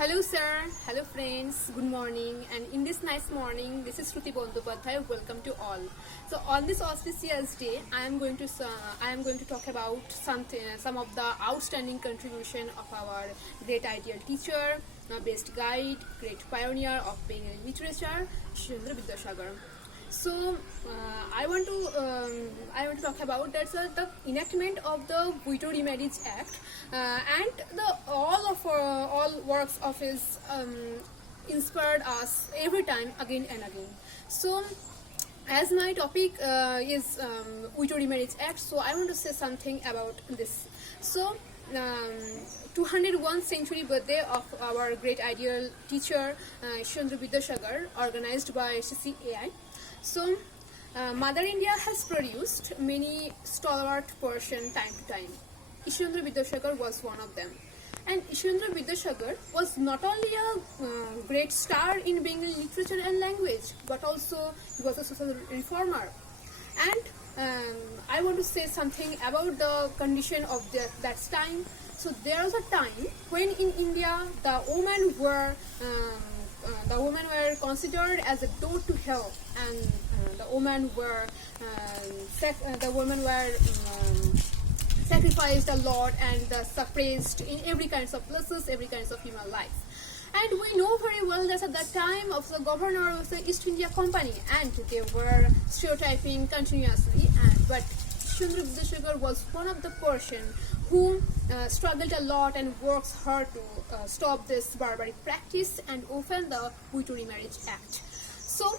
Hello sir, hello friends, good morning, and in this nice morning, this is Shruti Bandopadhyay. Welcome to all. So on this auspicious day, I am going to talk about some of the outstanding contribution of our great ideal teacher, best guide, great pioneer of Bengali literature, Chandra Vidyasaagar. So I want to talk about the enactment of the Widow Remarriage Act and all works of his inspired us every time again and again. So as my topic is Widow Remarriage Act, so I want to say something about this. So 201st century birthday of our great ideal teacher Chandra Vidyasaagar, organized by CCAI. So, Mother India has produced many stalwart persons time to time. Chandra Vidyasaagar was one of them. And Chandra Vidyasaagar was not only a great star in Bengali literature and language, but also he was a social reformer. And I want to say something about the condition of that time. So there was a time when in India the women were considered as a door to hell, and the women were sacrificed a lot and suppressed in every kinds of places, every kinds of human life. And we know very well that at that time of the governor of the East India Company, and they were stereotyping continuously. But Chandra Vidyasaagar was one of the person who struggled a lot and works hard to stop this barbaric practice and open the Widow Remarriage Act. So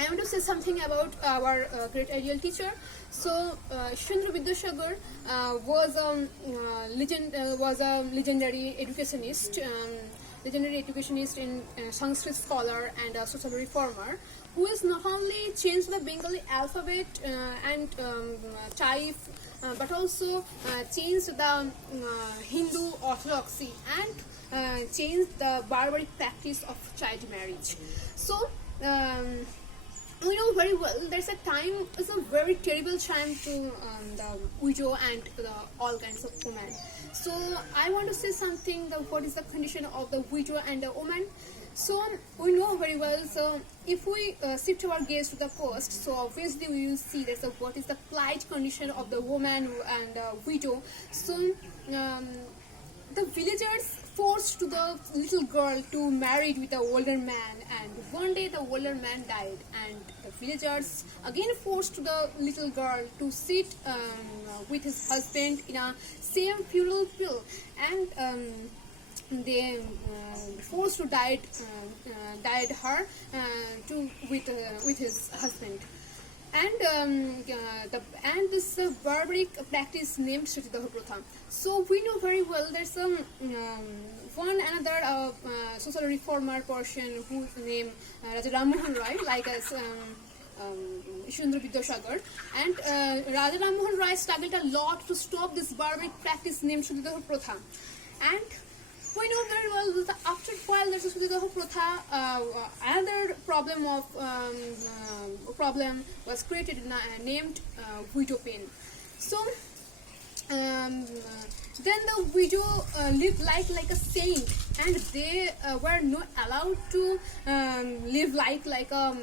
I want to say something about our great ideal teacher. So Chandra Vidyasaagar was a legendary educationist. In Sanskrit scholar and a social reformer, who has not only changed the Bengali alphabet and type, but also changed the Hindu orthodoxy and changed the barbaric practice of child marriage. So we know very well there's a time, it's a very terrible time to the widow and all kinds of women. So I want to say something what is the condition of the widow and the woman. So we know very well. So if we shift our gaze to the coast, so obviously we will see that what is the plight condition of the woman and widow. So the villagers forced to the little girl to marry with the older man, and one day the older man died, and the villagers again forced the little girl to sit with his husband in a same funeral pile, and they forced to died her with his husband. And this barbaric practice named Shriti Pratha. So we know very well there's one another social reformer person whose name Raja Ram Mohan Roy, like as Chandra Vidyasaagar, and Raja Ram Mohan Roy struggled a lot to stop this barbaric practice named Shriti Pratha. And we know very well that after a while there's a Shriti Pratha, another problem was created named widow pain. So then the widow lived life like a saint, and they were not allowed to live life like a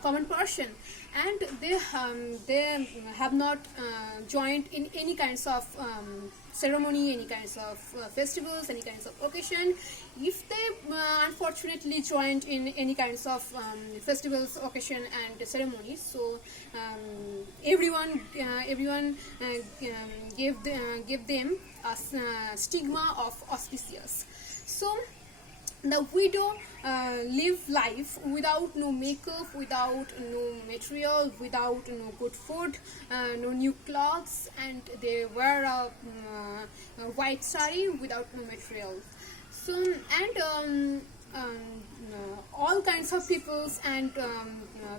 common person, and they have not joined in any kinds of ceremony, any kinds of festivals, any kinds of occasion. If they unfortunately joined in any kinds of festivals, occasion and ceremonies, so everyone gave them a stigma of auspicious. So the widow lived life without no makeup, without no material, without no good food, no new clothes, and they wear a white sari without no material. So and all kinds of peoples and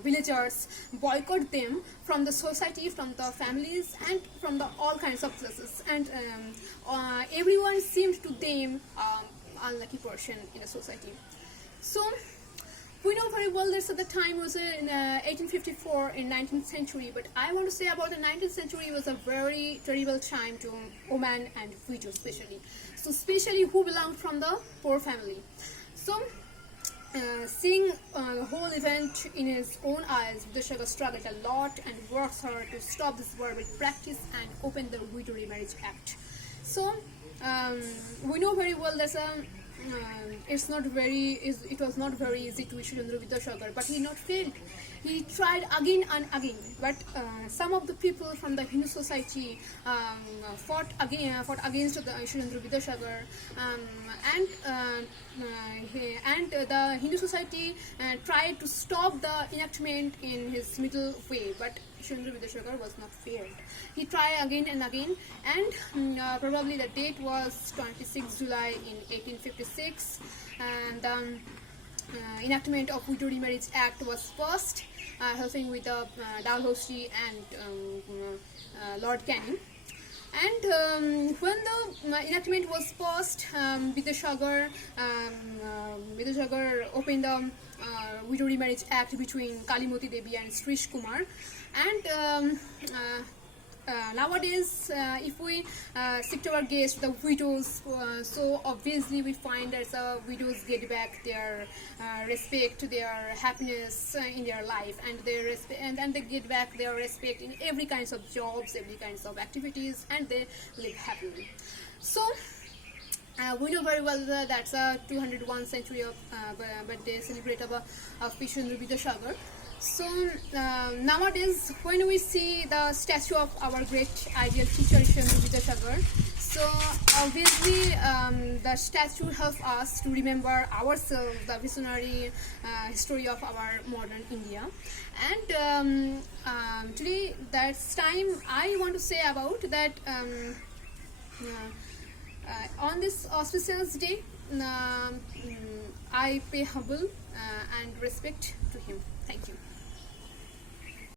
villagers boycott them from the society, from the families, and from the all kinds of places, and everyone seemed to them unlucky person in the society. So we know very well that at the time was in 1854 in 19th century, but I want to say about the 19th century was a very terrible time to women and widows especially. so especially who belonged from the poor family. So seeing the whole event in his own eyes, Vidyasaagar struggled a lot and works hard to stop this barbaric practice and open the Widow Remarriage Act. So we know very well that it was not very easy to issue Chandra Vidyasaagar, but he not failed. He tried again and again, but some of the people from the Hindu society fought against the Chandra Vidyasaagar, and the Hindu society tried to stop the enactment in his middle way, but Chandra Vidyasaagar was not failed. He tried again and again, and probably the date was 26 July in 1856, and the enactment of Widow Remarriage Act was passed, helping with the Dalhousie and Lord Canning. And when the enactment was passed, Vidyasaagar opened the Widow Remarriage Act between Kalimati Devi and Srish Kumar. And nowadays, if we seek our guests, the widows, so obviously we find that widows get back their respect, their happiness in their life, and they get back their respect in every kinds of jobs, every kinds of activities, and they live happily. So we know very well that that's a 201 century of birthday celebrated of Chandra Vidyasaagar. So nowadays, when we see the statue of our great ideal teacher Chandra Vidyasaagar, so obviously the statue helps us to remember ourselves, the visionary history of our modern India. And today, that's time I want to say about that. On this auspicious day, I pay humble and respect to him. Thank you.